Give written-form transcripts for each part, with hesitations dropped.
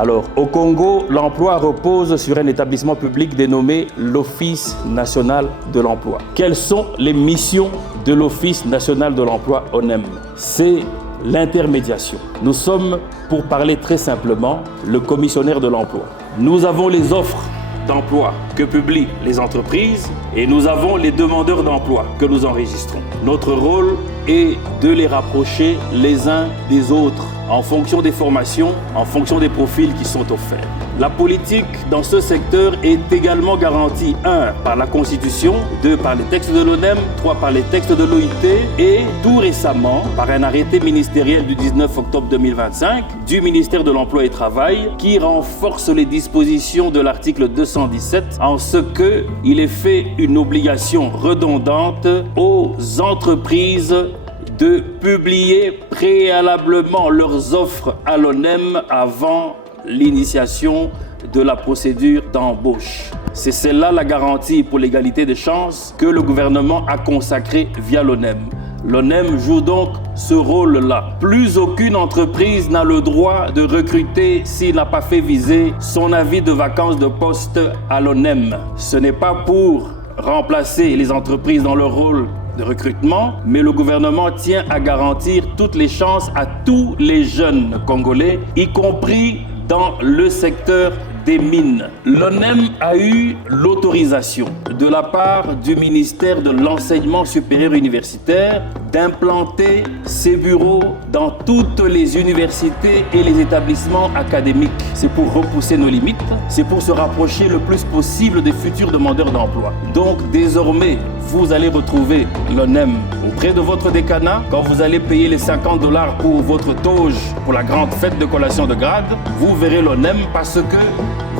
Alors, au Congo, l'emploi repose sur un établissement public dénommé l'Office national de l'emploi. Quelles sont les missions de l'Office national de l'emploi ONEM? C'est l'intermédiation. Nous sommes, pour parler très simplement, le commissionnaire de l'emploi. Nous avons les offres d'emploi que publient les entreprises et nous avons les demandeurs d'emploi que nous enregistrons. Notre rôle est de les rapprocher les uns des autres en fonction des formations, en fonction des profils qui sont offerts. La politique dans ce secteur est également garantie 1 par la Constitution, 2 par les textes de l'ONEM, 3 par les textes de l'OIT et tout récemment par un arrêté ministériel du 19 octobre 2025 du ministère de l'Emploi et du Travail qui renforce les dispositions de l'article 217 en ce qu'il est fait une obligation redondante aux entreprises de publier préalablement leurs offres à l'ONEM avant l'initiation de la procédure d'embauche. C'est celle-là la garantie pour l'égalité des chances que le gouvernement a consacrée via l'ONEM. L'ONEM joue donc ce rôle-là. Plus aucune entreprise n'a le droit de recruter s'il n'a pas fait viser son avis de vacance de poste à l'ONEM. Ce n'est pas pour remplacer les entreprises dans leur rôle de recrutement, mais le gouvernement tient à garantir toutes les chances à tous les jeunes Congolais, y compris dans le secteur des mines. L'ONEM a eu l'autorisation de la part du ministère de l'Enseignement supérieur universitaire d'implanter ses bureaux dans toutes les universités et les établissements académiques. C'est pour repousser nos limites, c'est pour se rapprocher le plus possible des futurs demandeurs d'emploi. Donc désormais, vous allez retrouver l'ONEM auprès de votre décanat. Quand vous allez payer les $50 pour votre toge pour la grande fête de collation de grade, vous verrez l'ONEM parce que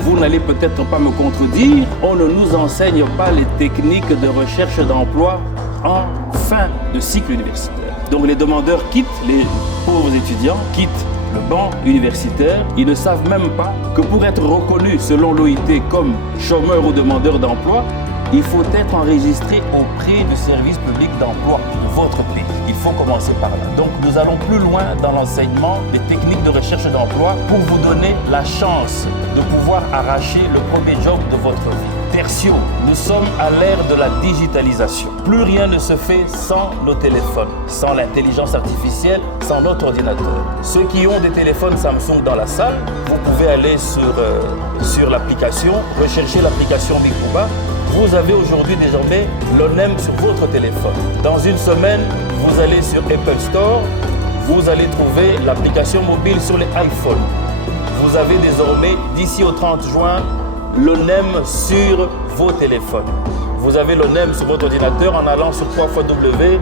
vous n'allez peut-être pas me contredire, on ne nous enseigne pas les techniques de recherche d'emploi en fin de cycle universitaire. Donc les demandeurs quittent, les pauvres étudiants quittent le banc universitaire. Ils ne savent même pas que pour être reconnu selon l'OIT comme chômeur ou demandeur d'emploi, il faut être enregistré auprès du service public d'emploi de votre pays. Il faut commencer par là. Donc nous allons plus loin dans l'enseignement des techniques de recherche d'emploi pour vous donner la chance de pouvoir arracher le premier job de votre vie. Tertio, nous sommes à l'ère de la digitalisation. Plus rien ne se fait sans nos téléphones, sans l'intelligence artificielle, sans notre ordinateur. Ceux qui ont des téléphones Samsung dans la salle, vous pouvez aller sur l'application, rechercher l'application Mikuba. Vous avez aujourd'hui désormais l'ONEM sur votre téléphone. Dans une semaine, vous allez sur Apple Store, vous allez trouver l'application mobile sur les iPhones. Vous avez désormais, d'ici au 30 juin, l'ONEM sur vos téléphones. Vous avez l'ONEM sur votre ordinateur en allant sur www.onem.cd.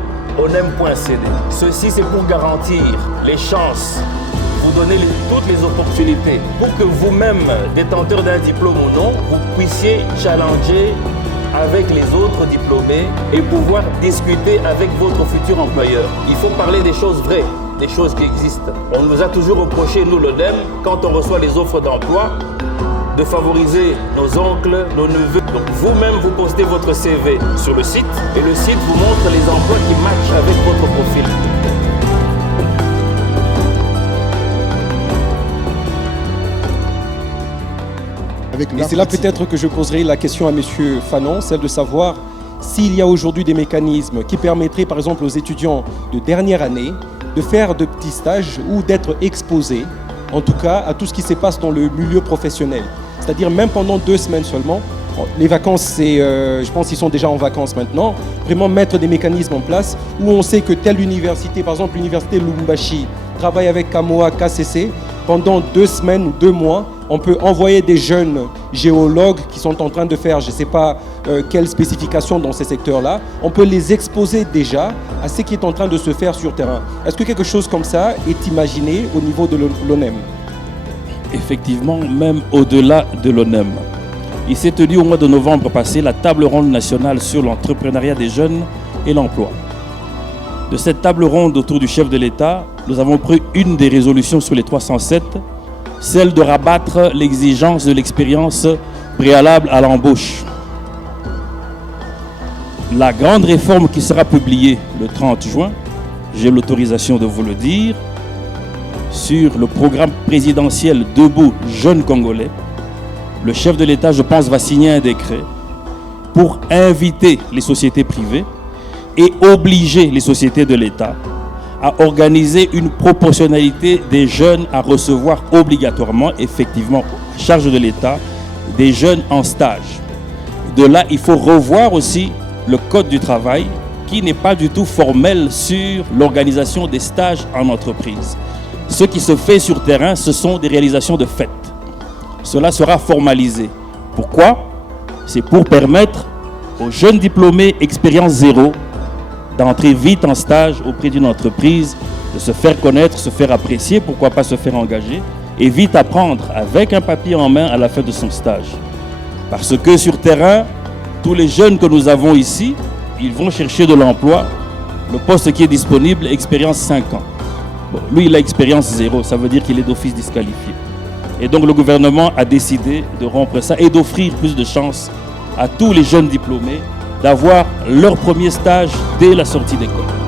Ceci, c'est pour garantir les chances, vous donner toutes les opportunités pour que vous-même, détenteur d'un diplôme ou non, vous puissiez challenger avec les autres diplômés et pouvoir discuter avec votre futur employeur. Il faut parler des choses vraies, des choses qui existent. On nous a toujours reproché, nous l'ONEM, quand on reçoit les offres d'emploi, de favoriser nos oncles, nos neveux. Donc vous-même, vous postez votre CV sur le site et le site vous montre les emplois qui matchent avec votre profil. Et c'est là peut-être que je poserai la question à M. Fanon, celle de savoir s'il y a aujourd'hui des mécanismes qui permettraient par exemple aux étudiants de dernière année de faire de petits stages ou d'être exposés, en tout cas, à tout ce qui se passe dans le milieu professionnel. C'est-à-dire même pendant 2 semaines seulement. Les vacances, je pense qu'ils sont déjà en vacances maintenant. Vraiment mettre des mécanismes en place où on sait que telle université, par exemple l'université Lubumbashi, travaille avec Kamoa, KCC, pendant 2 semaines ou 2 mois, on peut envoyer des jeunes géologues qui sont en train de faire, je ne sais pas quelles spécifications dans ces secteurs-là, on peut les exposer déjà à ce qui est en train de se faire sur terrain. Est-ce que quelque chose comme ça est imaginé au niveau de l'ONEM? Effectivement, même au-delà de l'ONEM. Il s'est tenu au mois de novembre passé la table ronde nationale sur l'entrepreneuriat des jeunes et l'emploi. De cette table ronde autour du chef de l'État, nous avons pris une des résolutions sur les 307, celle de rabattre l'exigence de l'expérience préalable à l'embauche. La grande réforme qui sera publiée le 30 juin, j'ai l'autorisation de vous le dire, sur le programme présidentiel Debout Jeunes Congolais, le chef de l'État, je pense, va signer un décret pour inviter les sociétés privées et obliger les sociétés de l'État à organiser une proportionnalité des jeunes à recevoir obligatoirement, effectivement, à charge de l'État, des jeunes en stage. De là, il faut revoir aussi le code du travail qui n'est pas du tout formel sur l'organisation des stages en entreprise. Ce qui se fait sur terrain, ce sont des réalisations de fait. Cela sera formalisé. Pourquoi? C'est pour permettre aux jeunes diplômés expérience zéro d'entrer vite en stage auprès d'une entreprise, de se faire connaître, se faire apprécier, pourquoi pas se faire engager, et vite apprendre avec un papier en main à la fin de son stage. Parce que sur terrain, tous les jeunes que nous avons ici, ils vont chercher de l'emploi. Le poste qui est disponible, expérience 5 ans. Bon, lui, il a expérience 0, ça veut dire qu'il est d'office disqualifié. Et donc le gouvernement a décidé de rompre ça et d'offrir plus de chances à tous les jeunes diplômés d'avoir leur premier stage dès la sortie d'école.